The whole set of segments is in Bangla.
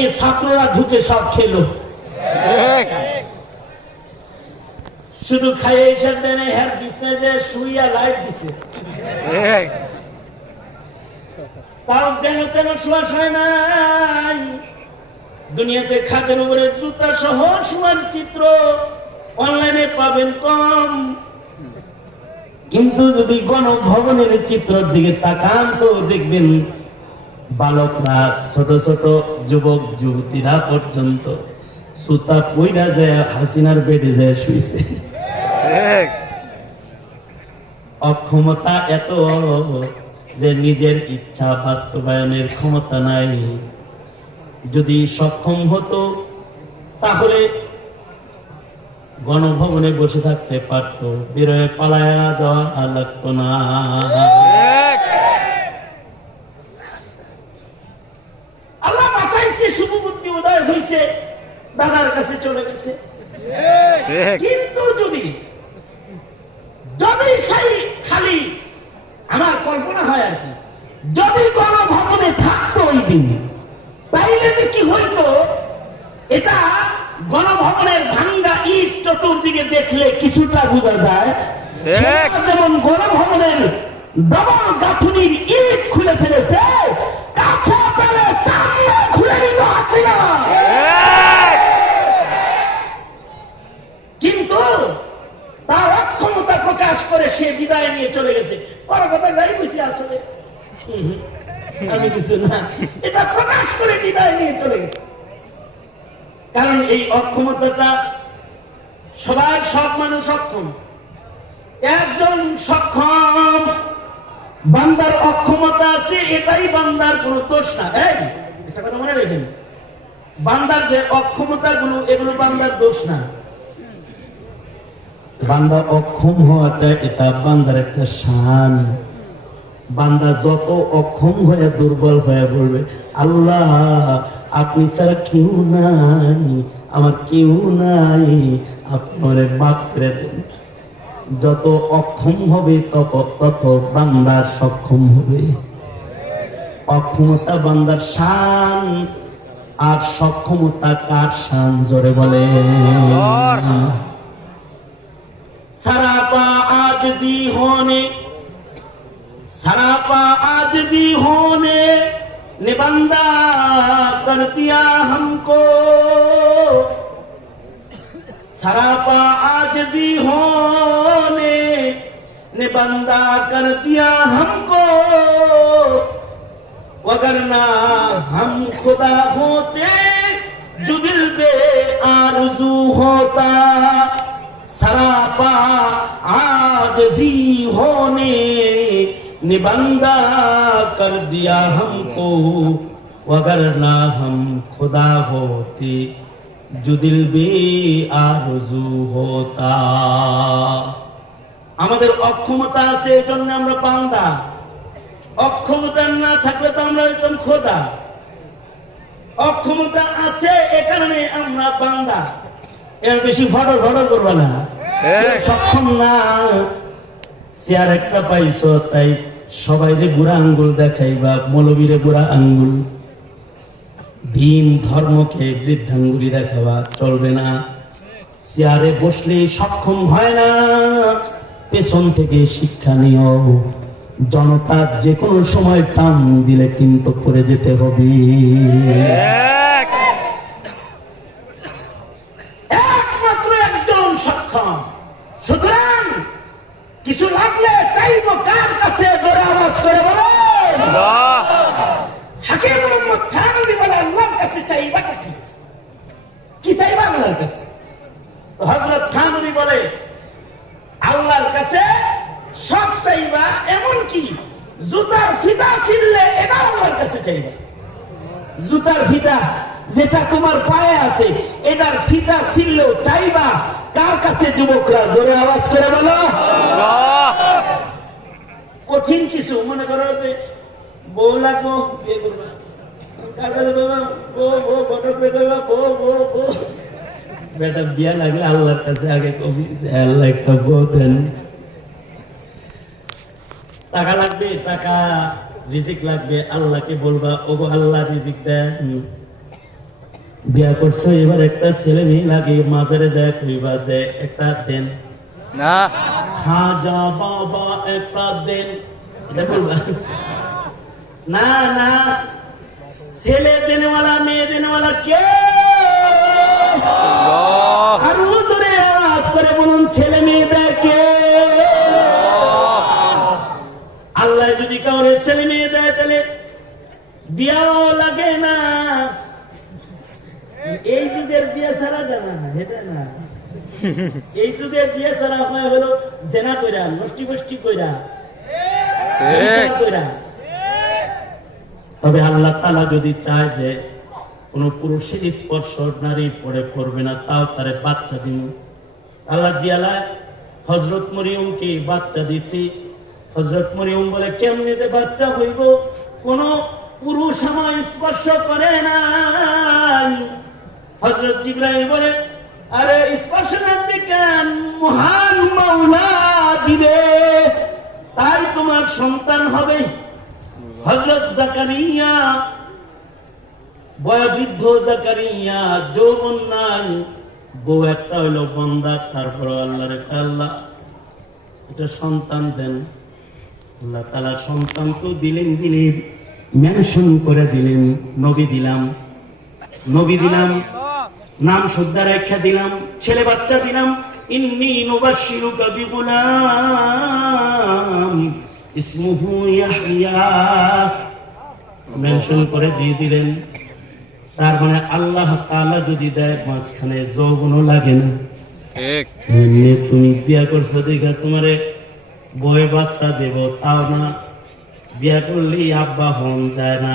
নিয়ে ছাত্ররা ঢুকে সব খেলো। শুধু খাইয়ে হয় দুনিয়াতে খাতের উপরে জুতা সহ শোয়ার চিত্র অনলাইনে পাবেন কম। কিন্তু যদি গণভবনের চিত্রের দিকে তাকান তো দেখবেন বালকরা ছোট ছোট যুবক, যুবতীরা পর্যন্ত। সুতা পইরা যায় হাসিনার বেডে যায় শুইছে। অক্ষমতা এত যে নিজের ইচ্ছা বাস্তবায়নের ক্ষমতা নাই। যদি সক্ষম হতো, তাহলে গণভবনে বসে থাকতে পারতো। বেরোয় পালায়া যাওয়া লাগতো না। দাদার কাছে চলে গেছে। কিন্তু যদি যদি সেই খালি আমার কল্পনা হয় আর কি যদি গণভবনে থাকতো ওই দিন তাইলে যে কি হইতো এটা গণভবনের ভাঙ্গা ইট চতুর্দিকে দেখলে কিছুটা বোঝা যায়। যেমন গণভবনের ডবল গাঁথুনির ইট খুলে ফেলেছে প্রকাশ করে সে বিদায় নিয়ে চলে গেছে। পরে কথা, যাই বুঝি আসলে। আমি কিছু না। এটা প্রকাশ করে বিদায় নিয়ে চলে গেছে। কারণ এই অক্ষমতাটা সবাই সব মানুষ সক্ষম একজন সক্ষম বান্দার অক্ষমতা আছে, এটাই বান্দার কোন দোষ না। একটা কথা মনে রেখেন। বান্দার যে অক্ষমতা গুলো এগুলো বান্দার দোষ না। বান্দা অক্ষম হওয়াটা এটা বান্দার একটা শান। বান্দা যত অক্ষম হয়ে দুর্বল হয়ে বলবে, আল্লাহ, আপনি ছাড়া কেউ নাই, আমার কেউ নাই, আপনি মাফ করে দেন। যত অক্ষম হবে, তত তত বান্দার সক্ষম হবে। অক্ষমতা বান্দার শান, আর সক্ষমতা কার শান? জোরে বলে सरापा आजजी होने, सरापा आजजी होने निबंदा कर दिया हमको। सरापा आजजी होने निबंदा कर दिया हमको। वगरना हम खुदा होते, जो दिल पे आरज़ू होता। आजजी होने निबंदा कर दिया हमको वगरना हम खुदा होते जो दिल बे आरजू होता আমাদের অক্ষমতা আছে এই জন্য আমরা বান্দা অক্ষমতা না থাকলে তো আমরা একদম খোদা অক্ষমতা আছে এ কারণে আমরা বান্দা এর বেশি ফটো ফটো করবে না ঠিক। সক্ষম না চেয়ার একটা পাইছো, তাই সবাই যে বুড়া আঙ্গুল দেখাইবা, মৌলবীরে বুড়া আঙ্গুল। দিন ধর্মকে বৃদ্ধাঙ্গুলি দেখাবা, চলবে না। চেয়ারে বসলে সক্ষম হয় না। পেছন থেকে শিক্ষা নিও। জনতার যে কোনো সময় টান দিলে কিন্তু করে যেতে হবে। একমাত্র একজন সক্ষম। সুতরাং চাইব কার কাছে জোরে আওয়াজ করে বলেন হাকিম মোহাম্মদ থানবী বলে আল্লাহর কাছে চাইবাটা কি কি? চাইবা আল্লাহর কাছে? হজরত থানবী বলে আল্লাহর কাছে সব চাইবা এমন কি জুতার ফিতা ছিললে এটা আল্লাহর কাছে চাইবা। জুতার ফিতা যেটা তোমার পায়ে আছে এটার ফিতা ছিললেও চাইবা। কার কাছে যুবকরা জোরে আওয়াজ করে বলো? কঠিন কিছু মনে করো যে বউ লাগবো বিয়ে করবা। বিয়া টাকা লাগবে, টাকা। রিজিক লাগবে, আল্লাহকে বলবা, ওগো, আল্লাহ রিজিক দেন। বিয়া করছ, এবার একটা ছেলে মেয়ে লাগে মাঝারে যায়, কইবা যে, একটা দেন। না। খাজা বাবা একটা দেন না না। ছেলে দেনেওয়ালা মেয়ে দেনেওয়ালা কে? আল্লাহ। জোরে আওয়াজ করে বলুন ছেলে মেয়ে দেয় কে? আল্লাহ যদি কাউরে ছেলে মেয়ে দেয় তাহলে বিয়াও লাগে না। এই যুগের বিয়ে ছাড়া জানা এটা না। এই যুগের বিয়ে ছাড়া হয় হলো জেনা কইরা নষ্টি গোষ্ঠী কইরা কইরা। তবে আল্লাহ তালা যদি চায় যে কোন পুরুষের স্পর্শ নারী পড়ে পড়বে না তাও তারে বাচ্চা দিন। আল্লাহ দিয়ালা হজরত মরিয়মকে বাচ্চা দিছি। হজরত মরিয়ম বলে কেমনি যে বাচ্চা হইব? কোন পুরুষ আমার স্পর্শ করে না হজরত জিব্রাহিম বলে আরে স্পর্শ লাগবে কেন মহান মাওলা দিবে। তাই তোমার সন্তান হবে হজরত জাকারিয়া, বয়োবৃদ্ধ জাকারিয়া, যৌবন নাই। বউ একটা হইল বন্দা, তারপর আল্লাহর আল্লাহ, এটা সন্তান দেন। আল্লাহ তালা সন্তান তো দিলেন দিলেন, মেনশন করে দিলেন, নবী দিলাম। নবী দিলাম নাম শ্রদ্ধা রেখা দিলাম ছেলে বাচ্চা দিলাম। ইন্নি নুবাশশিরুকা বিগুলাম ইসমুহু ইয়াহইয়া। মেনশন করে দিয়ে দিলেন। তার মানে আল্লাহ তাআলা যদি দেয় মাঝখানে যৌবনও লাগে না। ঠিক। এমনি তুমি বিয়া করছ দেখা তোমারে বয়ে বাচ্চা দেব তাও না। বিয়া করলেই আব্বা হন যায় না।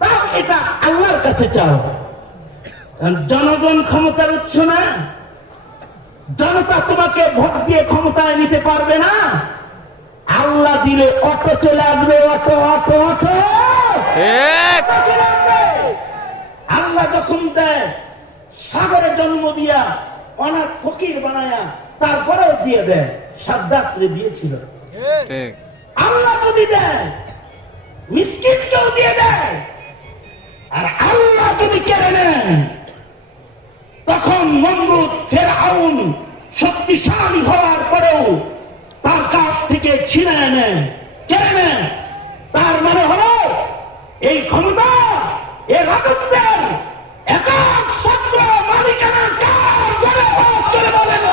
তাও এটা আল্লাহর কাছে চাও। জনগণ ক্ষমতার উৎস না। জনতা তোমাকে ভোট দিয়ে ক্ষমতায় নিতে পারবে না। আল্লাহ দিলে অটো চলে আসবে অটো অটো অটো। আল্লাহ যখন দেয় সাগরে জন্ম দিয়া অনাথ ফকির বানায়া তারপরেও দিয়ে দেয় সাদ্দাত্রে দিয়েছিল। আল্লাহ যদি দেয় মিসকিনকেও দিয়ে দেয় আর আল্লাহ যদি কেড়ে নেন তখন নমরুদ ফেরাউন শক্তিশালী হওয়ার পরেও তার কাছ থেকে ছিনে নেয় কেড়ে নেয়। তার মানে হলো, এই ক্ষমতা এ রাজত্বের একক সত্র মালিকানা কার জোরে আওয়াজ করে বলেন।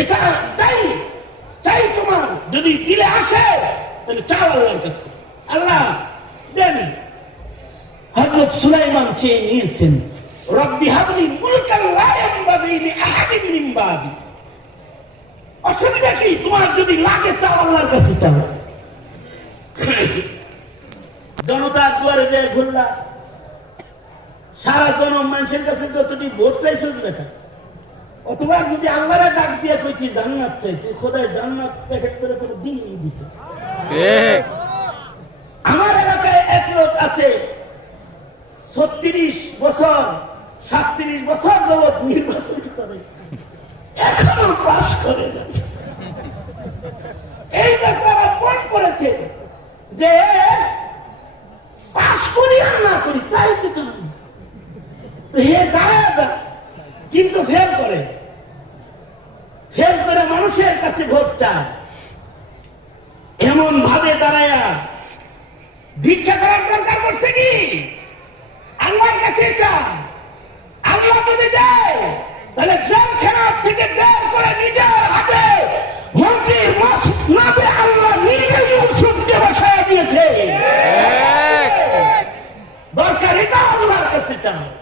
এটা চাই চাই তোমার। যদি দিলে আসে, তাহলে চাও আল্লাহর কাছে আল্লাহ, দেন। হযরত সুলাইমান চেয়ে নিয়েছেন, রব্বি হাবলি লা লিআহাদিন মিন বাদি। অসুবিধা কি? তোমার যদি লাগে চাও, আল্লাহর কাছে চাও। জনতার দুয়ারে যে ঘুরলা, সারা মানুষের কাছে যতটি ভোট চাইছো দেখা। অথবা যদি আল্লাহরা ডাক দিয়ে কইছি জান্নাত চাই তুই খোদায় জান্নাত প্যাকেট করে করে দিই দিত। ঠিক। আমার এলাকায় এক লোক আছে। ছত্রিশ বছর সাতত্রিশ বছর যাবৎ নির্বাচন করে এখনও পাশ করে না এই ব্যাপারে পয়েন্ট করেছে যে পাশ করি আর না করি চাই কিন্তু হে দাঁড়ায় যা কিন্তু ফেল করে ফেল করে মানুষের কাছে ভোট চায় এমন ভাবে দাঁড়ায়া ভিক্ষা করার দরকার পড়ছে কি আল্লাহর কাছে চান আল্লাহ যদি দেয় তাহলে জেল খেলার থেকে বের করে নিজের হাতে মন্ত্রী নামে আল্লাহ নিজে ইউসুফকে বসায় দিয়েছে ঠিক দরকার এটা আল্লাহর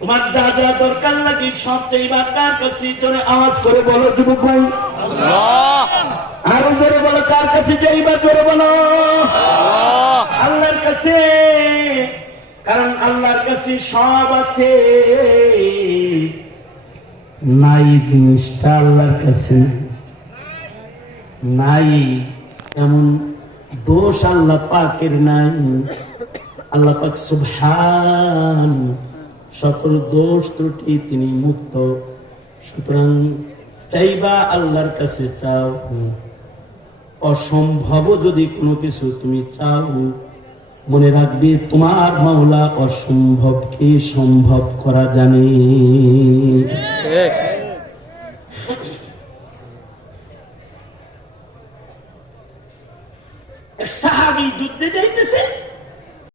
তোমার যা যা দরকার লাগে সব চাইবা কার কাছে জোরে আওয়াজ করে বলো যুবক ভাই। আরও জোরে বলো কার কাছে চাইবা জোরে বলো। আল্লাহর কাছে। কারণ আল্লাহর কাছে সব আছে। নাই জিনিসটা আল্লাহর কাছে। নাই এমন দোষ আল্লাহ পাকের নাই। আল্লাহ পাক সুবহান, সকল দোষ ত্রুটি তিনি মুক্ত। সুতরাং চাইবা আল্লাহর কাছে চাও। অসম্ভব যদি কোনো কিছু তুমি চাও, মনে রাখবে তোমার মাওলা অসম্ভবকে সম্ভব করা জানে।